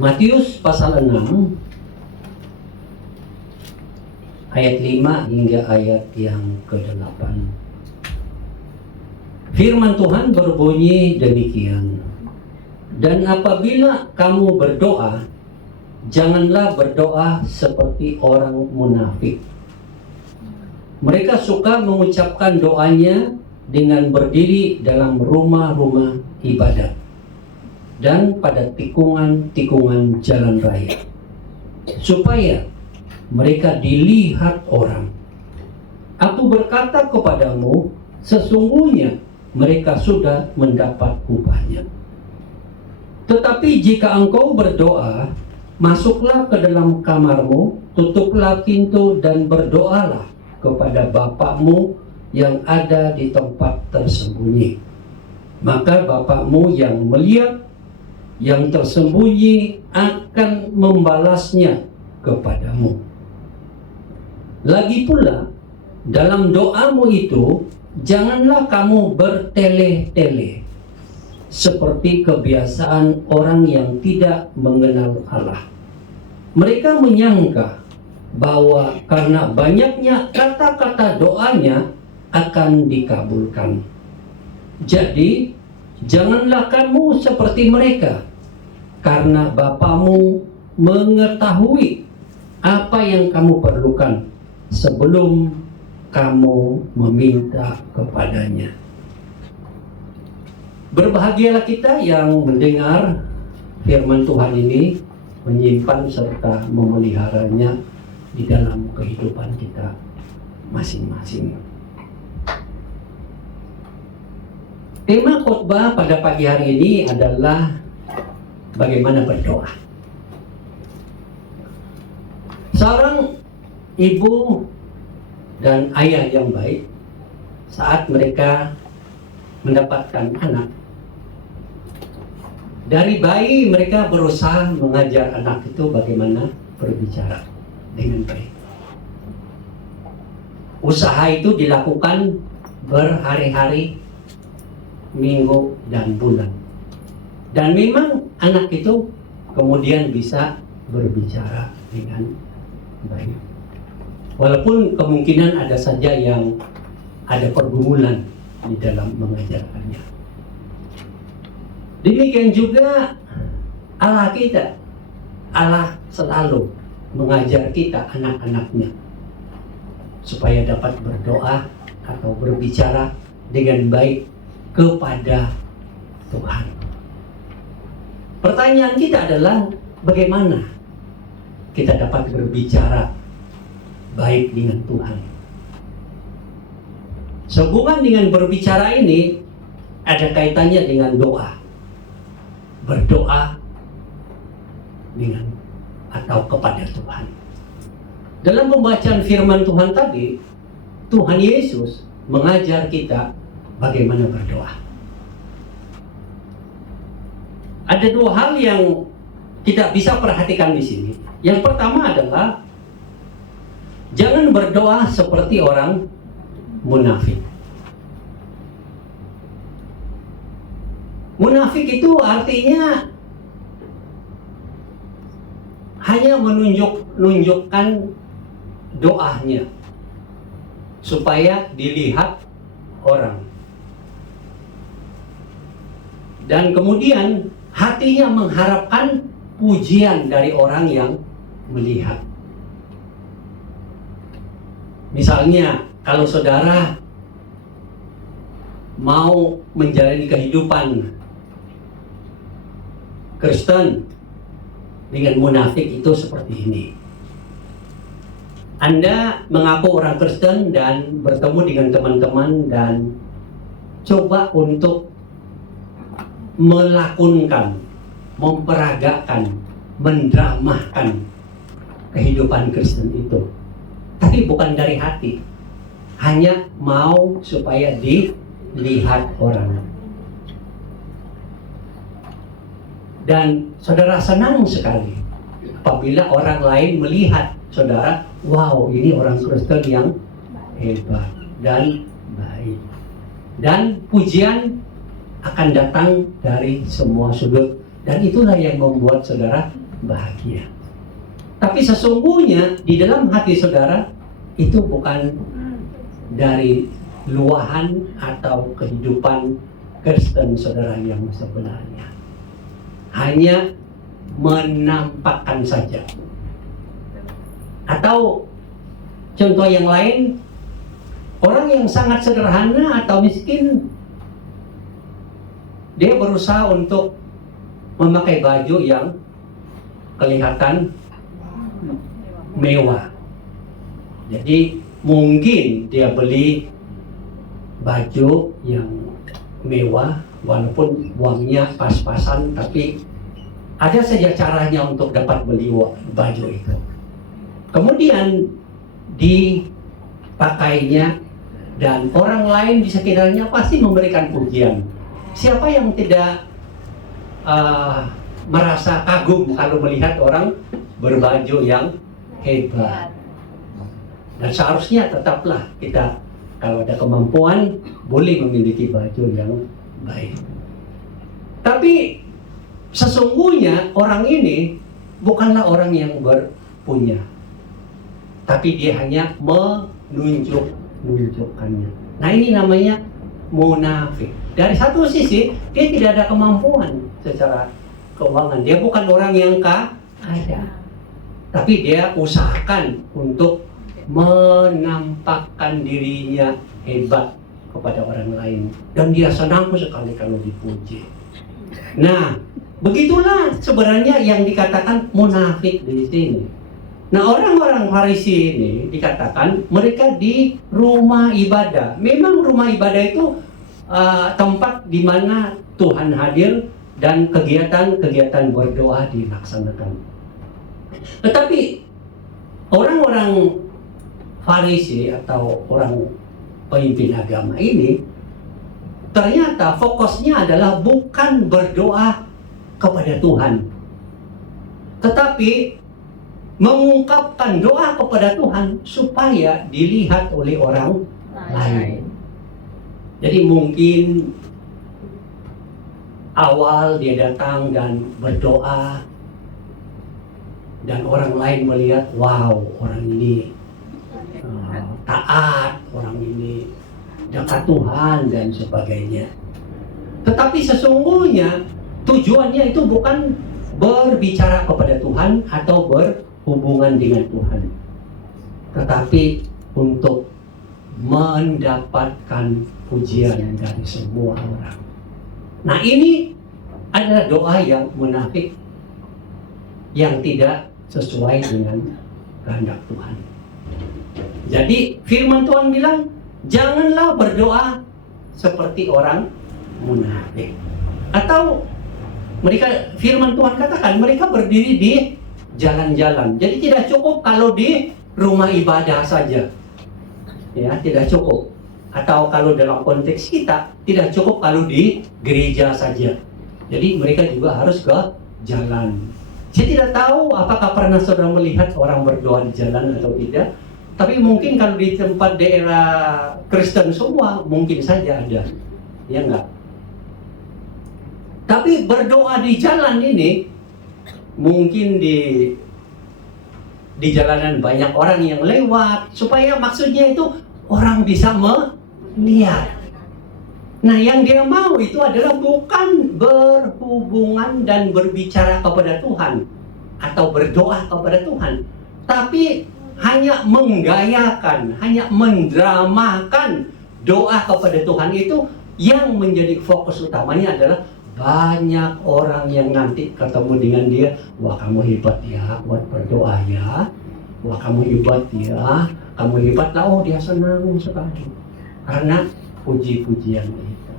Matius pasal 6 ayat 5 hingga ayat yang ke-8. Firman Tuhan berbunyi demikian. Dan apabila kamu berdoa, janganlah berdoa seperti orang munafik. Mereka suka mengucapkan doanya dengan berdiri dalam rumah-rumah ibadat dan pada tikungan-tikungan jalan raya, supaya mereka dilihat orang. Aku berkata kepadamu, sesungguhnya mereka sudah mendapat upahnya. Tetapi jika engkau berdoa, masuklah ke dalam kamarmu, tutuplah pintu dan berdoalah kepada Bapakmu yang ada di tempat tersembunyi. Maka Bapakmu yang melihat yang tersembunyi akan membalasnya kepadamu. Lagi pula, dalam doamu itu, janganlah kamu bertele-tele, seperti kebiasaan orang yang tidak mengenal Allah. Mereka menyangka bahwa karena banyaknya kata-kata doanya akan dikabulkan. Jadi, janganlah kamu seperti mereka, karena Bapamu mengetahui apa yang kamu perlukan sebelum kamu meminta kepadanya. Berbahagialah kita yang mendengar firman Tuhan ini, menyimpan serta memeliharanya di dalam kehidupan kita masing-masing. Tema khotbah pada pagi hari ini adalah bagaimana berdoa. Seorang ibu dan ayah yang baik, saat mereka mendapatkan anak, dari bayi mereka berusaha mengajar anak itu bagaimana berbicara dengan baik. Usaha itu dilakukan berhari-hari, minggu, dan bulan. Dan memang anak itu kemudian bisa berbicara dengan baik. Walaupun kemungkinan ada saja yang ada pergumulan di dalam mengajarkannya. Demikian juga Allah kita. Allah selalu mengajar kita, anak-anaknya, supaya dapat berdoa atau berbicara dengan baik kepada Tuhan. Pertanyaan kita adalah bagaimana kita dapat berbicara baik dengan Tuhan. Sehubungan dengan berbicara ini ada kaitannya dengan doa. Berdoa dengan atau kepada Tuhan. Dalam pembacaan firman Tuhan tadi, Tuhan Yesus mengajar kita bagaimana berdoa. Ada dua hal yang kita bisa perhatikan di sini. Yang pertama adalah jangan berdoa seperti orang munafik. Munafik itu artinya hanya menunjukkan doanya supaya dilihat orang. Dan kemudian hatinya mengharapkan pujian dari orang yang melihat. Misalnya, kalau saudara mau menjalani kehidupan Kristen dengan munafik itu seperti ini. Anda mengaku orang Kristen dan bertemu dengan teman-teman dan coba untuk melakonkan, memperagakan, mendramakan kehidupan Kristen itu. Tapi bukan dari hati. Hanya mau supaya dilihat orang. Dan saudara senang sekali apabila orang lain melihat saudara, wow, ini orang Kristen yang hebat dan baik. Dan pujian akan datang dari semua sudut. Dan itulah yang membuat saudara bahagia. Tapi sesungguhnya di dalam hati saudara itu bukan dari luahan atau kehidupan Kristen saudara yang sebenarnya. Hanya menampakkan saja. Atau contoh yang lain, orang yang sangat sederhana atau miskin, dia berusaha untuk memakai baju yang kelihatan mewah. Jadi mungkin dia beli baju yang mewah walaupun uangnya pas-pasan, tapi ada saja caranya untuk dapat beli baju itu. Kemudian dipakainya dan orang lain di sekitarnya pasti memberikan pujian. Siapa yang tidak merasa kagum kalau melihat orang berbaju yang hebat? Dan seharusnya tetaplah kita kalau ada kemampuan boleh memiliki baju yang baik. Tapi sesungguhnya orang ini bukanlah orang yang berpunya, tapi dia hanya menunjukkannya. Nah, ini namanya munafik. Dari satu sisi dia tidak ada kemampuan secara keuangan, dia bukan orang yang kaya, tapi dia usahakan untuk menampakkan dirinya hebat kepada orang lain, dan dia senang sekali kalau dipuji. Nah, begitulah sebenarnya yang dikatakan munafik di sini. Nah, orang-orang Farisi ini dikatakan mereka di rumah ibadah. Memang rumah ibadah itu tempat di mana Tuhan hadir dan kegiatan-kegiatan berdoa dilaksanakan. Tetapi orang-orang Farisi atau orang pemimpin agama ini ternyata fokusnya adalah bukan berdoa kepada Tuhan, tetapi mengungkapkan doa kepada Tuhan supaya dilihat oleh orang lain. Jadi mungkin awal dia datang dan berdoa dan orang lain melihat, wow, orang ini taat, orang ini dekat Tuhan dan sebagainya. Tetapi sesungguhnya tujuannya itu bukan berbicara kepada Tuhan atau berhubungan dengan Tuhan, tetapi untuk mendapatkan pujian dari semua orang. Nah, ini adalah doa yang munafik, yang tidak sesuai dengan kehendak Tuhan. Jadi firman Tuhan bilang, janganlah berdoa seperti orang munafik. Atau mereka, firman Tuhan katakan, mereka berdiri di jalan-jalan. Jadi tidak cukup kalau di rumah ibadah saja, ya, tidak cukup. Atau kalau dalam konteks kita, tidak cukup kalau di gereja saja. Jadi mereka juga harus ke jalan. Saya tidak tahu apakah pernah saudara melihat orang berdoa di jalan atau tidak. Tapi mungkin kalau di tempat daerah Kristen semua, mungkin saja ada. Ya enggak? Tapi berdoa di jalan ini, mungkin di jalanan banyak orang yang lewat, supaya maksudnya itu orang bisa melihat. Nah, yang dia mau itu adalah bukan berhubungan dan berbicara kepada Tuhan atau berdoa kepada Tuhan, tapi hanya menggayakan, hanya mendramakan doa kepada Tuhan itu. Yang menjadi fokus utamanya adalah banyak orang yang nanti ketemu dengan dia, wah kamu hebat ya buat berdoa ya, wah kamu hebat ya, kamu hebat lah, oh dia senang sekali karena puji-pujian itu.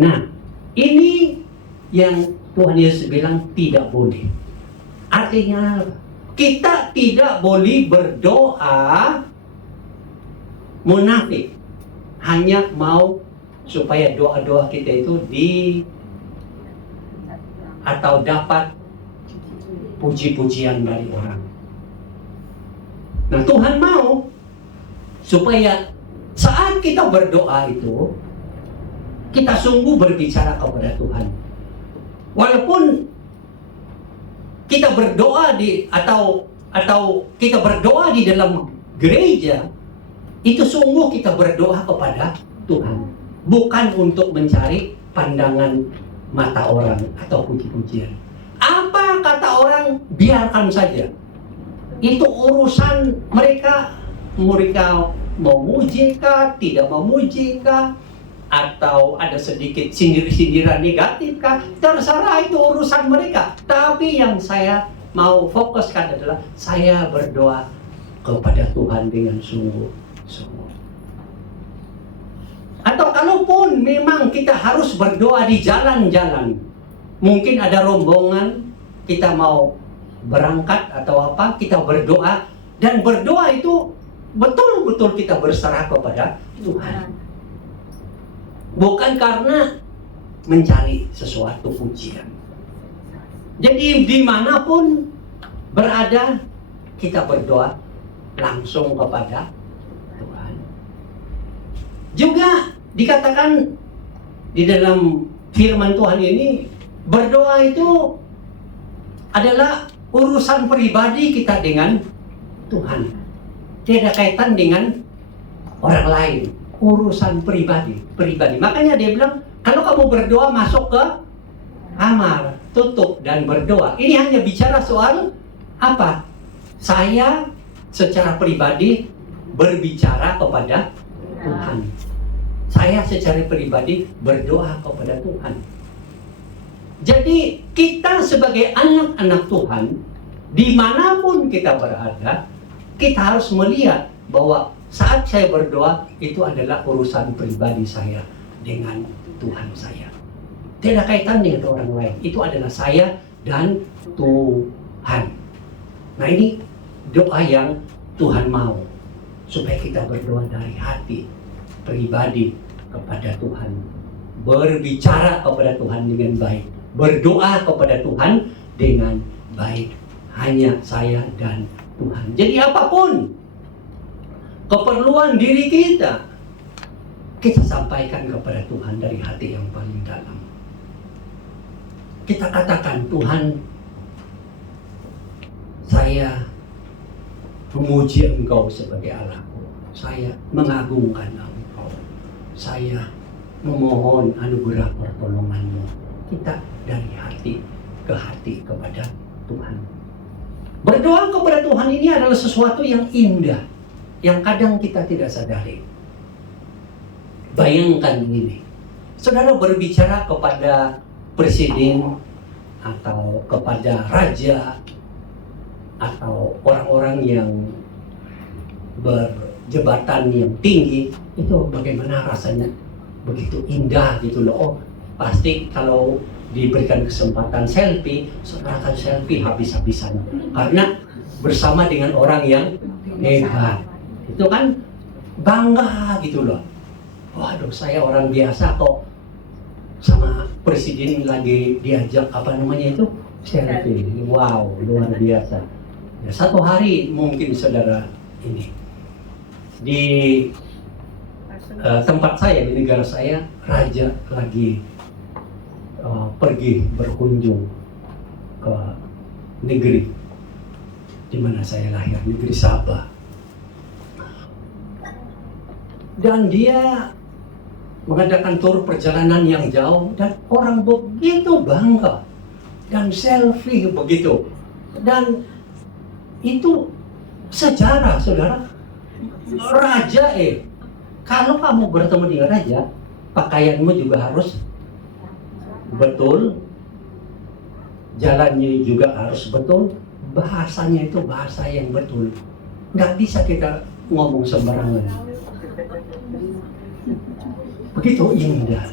Nah, ini yang Tuhan Yesus bilang tidak boleh. Artinya kita tidak boleh berdoa munafik, hanya mau supaya doa-doa kita itu atau dapat puji-pujian dari orang. Nah, Tuhan mau supaya saat kita berdoa itu kita sungguh berbicara kepada Tuhan. Walaupun kita berdoa atau kita berdoa di dalam gereja, itu sungguh kita berdoa kepada Tuhan, bukan untuk mencari pandangan mata orang atau puji-pujian. Apa kata orang, biarkan saja. Itu urusan mereka. Mereka memuji kah, tidak memuji kah, atau ada sedikit sindir-sindiran negatif kah, terserah, itu urusan mereka. Tapi yang saya mau fokuskan adalah saya berdoa kepada Tuhan dengan sungguh-sungguh. Atau kalaupun memang kita harus berdoa di jalan-jalan, mungkin ada rombongan, kita mau berangkat atau apa, kita berdoa. Dan berdoa itu betul-betul kita berserah kepada Tuhan. Bukan karena mencari sesuatu pujian. Jadi dimanapun berada, kita berdoa langsung kepada Tuhan. Juga dikatakan di dalam firman Tuhan ini, berdoa itu adalah urusan pribadi kita dengan Tuhan. Tidak kaitan dengan orang lain. Urusan pribadi. Makanya dia bilang, kalau kamu berdoa, masuk ke kamar, tutup dan berdoa. Ini hanya bicara soal apa? Saya secara pribadi berbicara kepada Tuhan. Saya secara pribadi berdoa kepada Tuhan. Jadi kita sebagai anak-anak Tuhan, dimanapun kita berada, kita harus melihat bahwa saat saya berdoa, itu adalah urusan pribadi saya dengan Tuhan saya. Tidak kaitan dengan orang lain. Itu adalah saya dan Tuhan. Nah, ini doa yang Tuhan mau, supaya kita berdoa dari hati pribadi kepada Tuhan, berbicara kepada Tuhan dengan baik, berdoa kepada Tuhan dengan baik. Hanya saya dan Tuhan. Jadi apapun keperluan diri kita sampaikan kepada Tuhan dari hati yang paling dalam. Kita katakan, Tuhan, saya memuji Engkau sebagai Allahku. Saya mengagungkan Engkau. Saya memohon anugerah pertolongan-Mu. Kita dari hati ke hati kepada Tuhan. Berdoa kepada Tuhan ini adalah sesuatu yang indah, yang kadang kita tidak sadari. Bayangkan ini, saudara berbicara kepada presiden, atau kepada raja, atau orang-orang yang berjabatan yang tinggi, itu bagaimana rasanya? Begitu indah gitu loh. Oh, pasti kalau diberikan kesempatan selfie, saudara akan selfie habis-habisan. Karena bersama dengan orang yang hebat. Itu kan bangga gitu loh. Waduh, saya orang biasa kok sama presiden lagi diajak apa namanya itu? Selfie. Wow, luar biasa. Ya, satu hari mungkin saudara ini di tempat saya, di negara saya, raja lagi pergi berkunjung ke negeri di mana saya lahir, negeri Sabah. Dan dia mengadakan tur perjalanan yang jauh, dan orang begitu bangga dan selfie begitu. Dan itu sejarah, saudara. Raja kalau kamu bertemu dengan raja, pakaianmu juga harus betul, jalannya juga harus betul, bahasanya itu bahasa yang betul. Nggak bisa kita ngomong sembarangan. Begitu indah.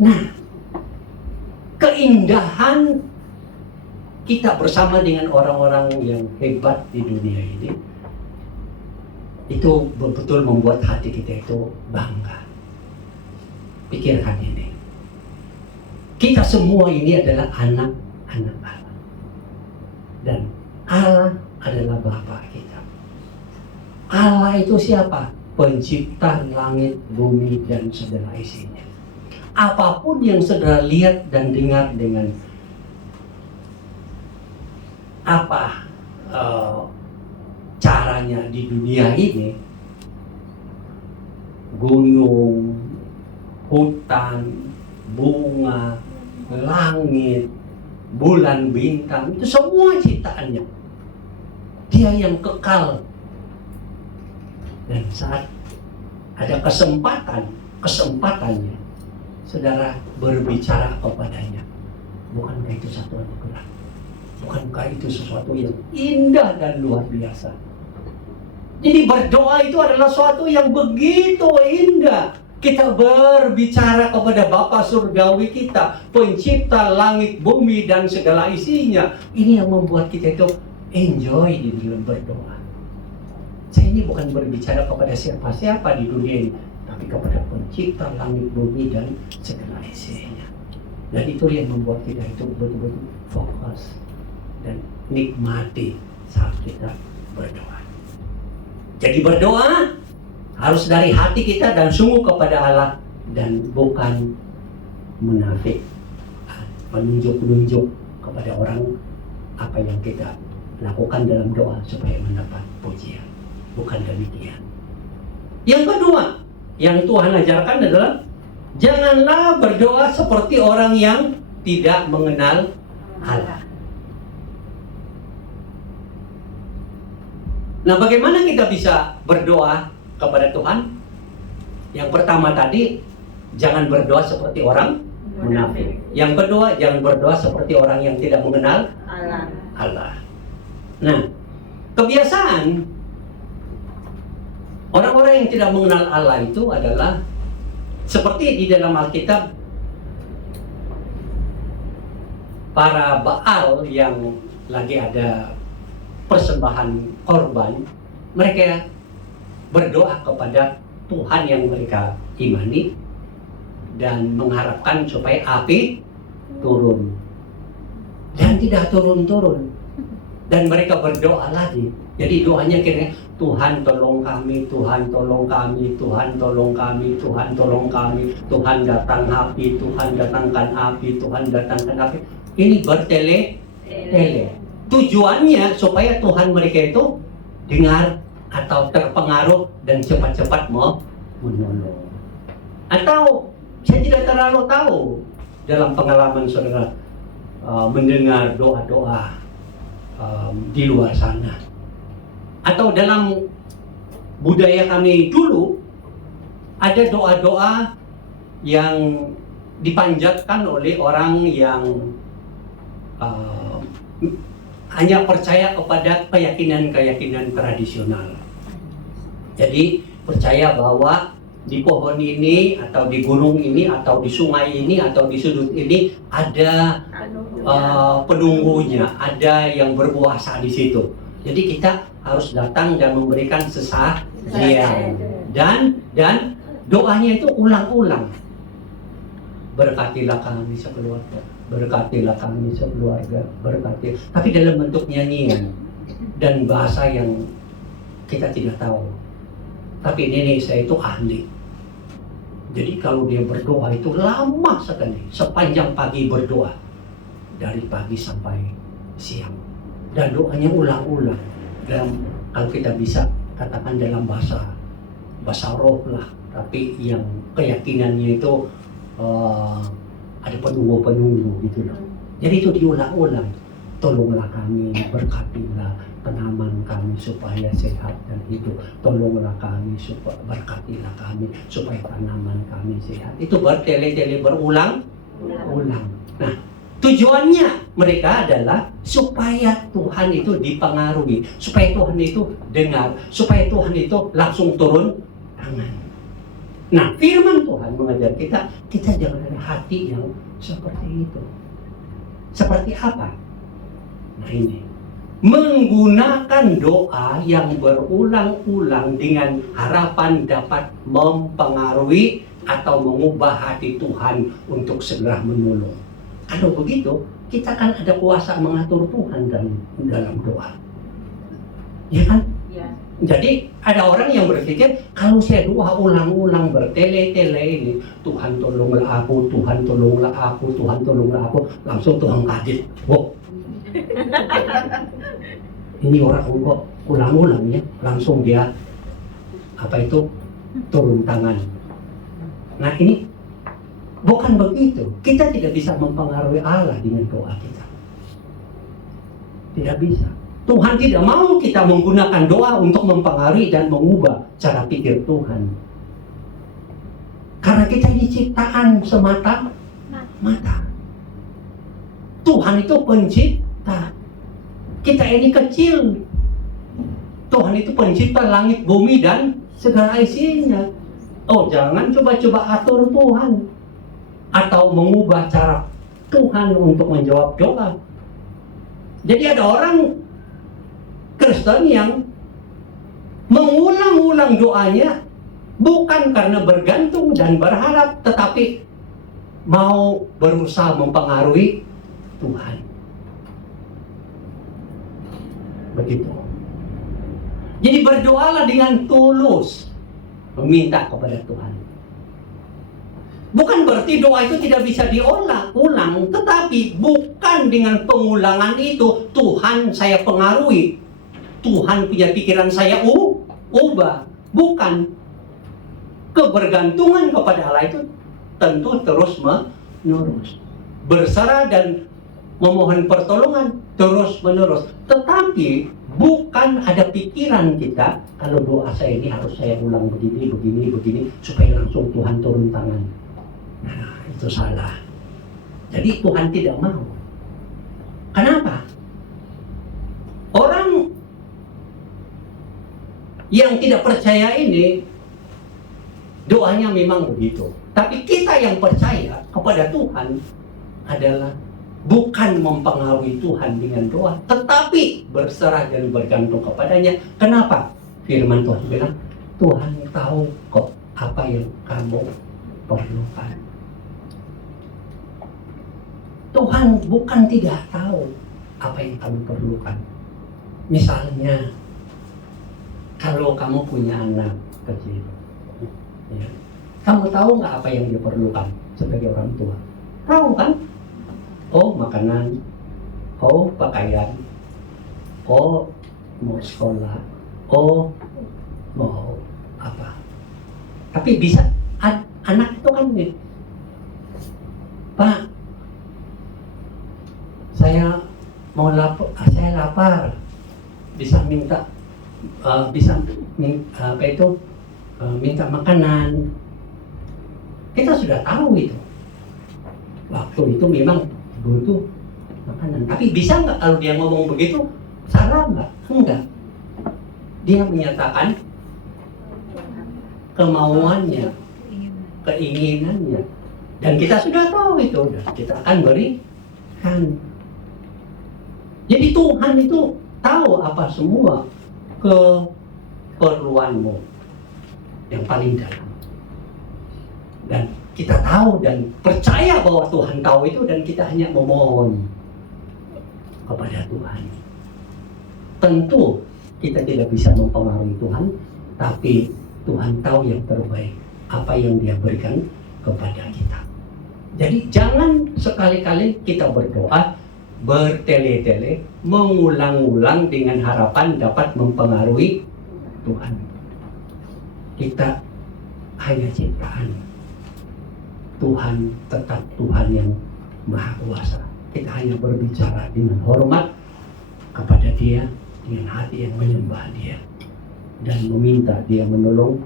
Nah, keindahan kita bersama dengan orang-orang yang hebat di dunia ini, itu betul-betul membuat hati kita itu bangga. Pikirkan ini. Kita semua ini adalah anak-anak Allah. Dan Allah adalah Bapa kita. Allah itu siapa? Pencipta langit, bumi, dan segala isinya. Apapun yang saudara lihat dan dengar dengan apa caranya di dunia ini, gunung, hutan, bunga, langit, bulan, bintang, itu semua ciptaannya. Dia yang kekal. Dan saat ada kesempatannya, saudara berbicara kepadanya. Bukankah itu satu anugerah? Bukankah itu sesuatu yang indah dan luar biasa? Jadi berdoa itu adalah sesuatu yang begitu indah. Kita berbicara kepada Bapa Surgawi kita, pencipta langit, bumi, dan segala isinya. Ini yang membuat kita itu enjoy di dalam berdoa. Saya ini bukan berbicara kepada siapa-siapa di dunia ini, tapi kepada pencipta langit, bumi, dan segala isinya. Dan itu yang membuat kita itu betul-betul fokus dan nikmati saat kita berdoa. Jadi berdoa harus dari hati kita dan sungguh kepada Allah, dan bukan munafik, menunjuk-nunjuk kepada orang apa yang kita lakukan dalam doa supaya mendapat pujian. Bukan demikian. Yang kedua, yang Tuhan ajarkan adalah janganlah berdoa seperti orang yang tidak mengenal Allah. Nah, bagaimana kita bisa berdoa kepada Tuhan? Yang pertama tadi, jangan berdoa seperti orang munafik. Yang kedua, jangan berdoa seperti orang yang tidak mengenal Allah. Nah, kebiasaan orang-orang yang tidak mengenal Allah itu adalah seperti di dalam Alkitab, para Baal yang lagi ada persembahan korban, mereka berdoa kepada Tuhan yang mereka imani dan mengharapkan supaya api turun, dan tidak turun-turun. Dan mereka berdoa lagi. Jadi doanya kira Tuhan tolong kami, Tuhan tolong kami, Tuhan tolong kami, Tuhan tolong kami, Tuhan datang api, Tuhan datangkan api, Tuhan datangkan api. Ini bertele-tele. Tujuannya supaya Tuhan mereka itu dengar atau terpengaruh dan cepat-cepat menolong. Atau saya tidak terlalu tahu dalam pengalaman saudara mendengar doa-doa di luar sana, atau dalam budaya kami dulu ada doa-doa yang dipanjatkan oleh orang yang hanya percaya kepada keyakinan-keyakinan tradisional. Jadi percaya bahwa di pohon ini atau di gunung ini atau di sungai ini atau di sudut ini ada penunggunya, ada yang berpuasa di situ. Jadi kita harus datang dan memberikan sesajian, dan doanya itu ulang-ulang. Berkatilah kami sekeluarga, berkatilah kami sekeluarga, berkati. Tapi dalam bentuk nyanyian dan bahasa yang kita tidak tahu. Tapi nenek saya itu ahli. Jadi kalau dia berdoa itu lama sekali, sepanjang pagi berdoa, dari pagi sampai siang. Dan doanya ulang-ulang. Dan kalau kita bisa katakan dalam bahasa roh lah, tapi yang keyakinannya itu ada penunggu-penunggu gitu loh. Jadi itu diulang-ulang. Tolonglah kami, berkatilah tanaman kami supaya sehat dan hidup. Tolonglah kami, berkatilah kami supaya tanaman kami sehat. Itu bertele-tele berulang-ulang. Nah, tujuannya mereka adalah supaya Tuhan itu dipengaruhi, supaya Tuhan itu dengar, supaya Tuhan itu langsung turun tangan. Nah, firman Tuhan mengajar kita jangan ada hati yang seperti itu. Seperti apa? Nah ini, menggunakan doa yang berulang-ulang dengan harapan dapat mempengaruhi atau mengubah hati Tuhan untuk segera menolong. Kalau begitu, kita kan ada kuasa mengatur Tuhan dalam doa. Ya kan? Ya. Jadi ada orang yang berpikir, kalau saya doa ulang-ulang bertele-tele ini, Tuhan tolonglah aku, Tuhan tolonglah aku, Tuhan tolonglah aku, langsung Tuhan kaget. Wow, Ini orang kok ulang-ulang ya, langsung dia turun tangan. Nah ini bukan begitu. Kita tidak bisa mempengaruhi Allah dengan doa kita. Tidak bisa. Tuhan tidak mau kita menggunakan doa untuk mempengaruhi dan mengubah cara pikir Tuhan. Karena kita ini ciptaan semata-mata. Tuhan itu pencipta. Kita ini kecil. Tuhan itu pencipta langit, bumi, dan segala isinya. Oh, jangan coba-coba atur Tuhan atau mengubah cara Tuhan untuk menjawab doa. Jadi ada orang Kristen yang mengulang-ulang doanya bukan karena bergantung dan berharap, tetapi mau berusaha mempengaruhi Tuhan. Begitu. Jadi berdoalah dengan tulus, meminta kepada Tuhan. Bukan berarti doa itu tidak bisa diulang, tetapi bukan dengan pengulangan itu Tuhan saya pengaruhi, Tuhan punya pikiran saya ubah. Bukan. Kebergantungan kepada Allah itu tentu terus menerus, berserah dan memohon pertolongan terus menerus. Tetapi bukan ada pikiran kita, kalau doa saya ini harus saya ulang begini supaya langsung Tuhan turun tangan. Nah, itu salah. Jadi Tuhan tidak mau. Kenapa? Orang yang tidak percaya ini doanya memang begitu. Tapi kita yang percaya kepada Tuhan adalah bukan mempengaruhi Tuhan dengan doa, tetapi berserah dan bergantung kepadanya. Kenapa? Firman Tuhan bilang, Tuhan tahu kok apa yang kamu perlukan. Tuhan bukan tidak tahu apa yang kamu perlukan. Misalnya, kalau kamu punya anak kecil, ya, kamu tahu nggak apa yang dia perlukan sebagai orang tua? Tahu kan? Oh, makanan, oh, pakaian, oh, mau sekolah, oh, mau apa. Tapi bisa, anak itu kan nih, Pak, saya lapar, bisa minta minta makanan. Kita sudah tahu itu. Waktu itu memang butuh makanan. Tapi bisa nggak kalau dia ngomong begitu? Salah nggak? Enggak. Dia menyatakan kemauannya, keinginannya. Dan kita sudah tahu itu. Dan kita akan berikan. Jadi Tuhan itu tahu apa semua keperluanmu yang paling dalam. Dan kita tahu dan percaya bahwa Tuhan tahu itu, dan kita hanya memohon kepada Tuhan. Tentu kita tidak bisa mempengaruhi Tuhan, tapi Tuhan tahu yang terbaik, apa yang Dia berikan kepada kita. Jadi jangan sekali-kali kita berdoa bertele-tele, mengulang-ulang dengan harapan dapat mempengaruhi Tuhan. Kita hanya ciptaan. Tuhan tetap Tuhan yang Maha Kuasa. Kita hanya berbicara dengan hormat kepada Dia, dengan hati yang menyembah Dia, dan meminta Dia menolong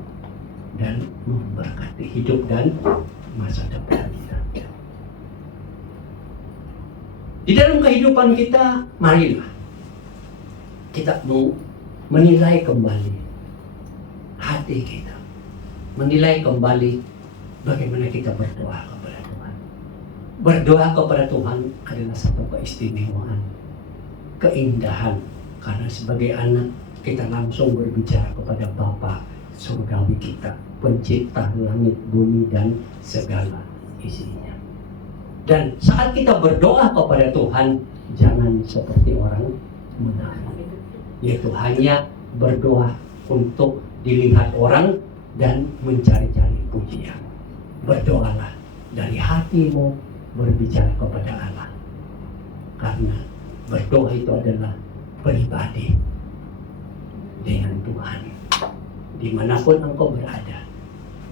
dan memberkati hidup dan masa depan kita. Di dalam kehidupan kita, marilah kita mau menilai kembali hati kita, menilai kembali bagaimana kita berdoa kepada Tuhan. Berdoa kepada Tuhan adalah satu keistimewaan, keindahan, karena sebagai anak kita langsung berbicara kepada Bapa surgawi kita, pencipta langit, bumi, dan segala isinya. Dan saat kita berdoa kepada Tuhan, jangan seperti orang munafik, yaitu hanya berdoa untuk dilihat orang dan mencari-cari pujian. Berdoalah dari hatimu, berbicara kepada Allah, karena Berdoa itu adalah pribadi dengan Tuhan. Dimanapun engkau berada,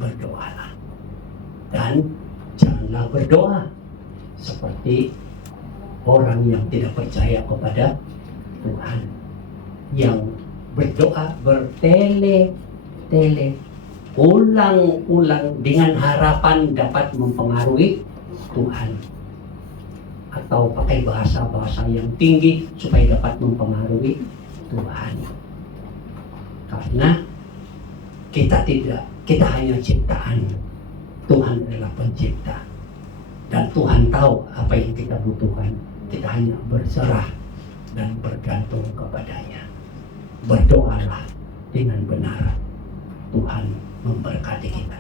berdoalah. Dan janganlah berdoa seperti orang yang tidak percaya kepada Tuhan, yang berdoa bertele-tele, ulang-ulang dengan harapan dapat mempengaruhi Tuhan, atau pakai bahasa-bahasa yang tinggi supaya dapat mempengaruhi Tuhan. Karena kita hanya ciptaan, Tuhan adalah pencipta, dan Tuhan tahu apa yang kita butuhkan. Kita hanya berserah dan bergantung kepadanya. Berdoalah dengan benar, Tuhan memberkati kita.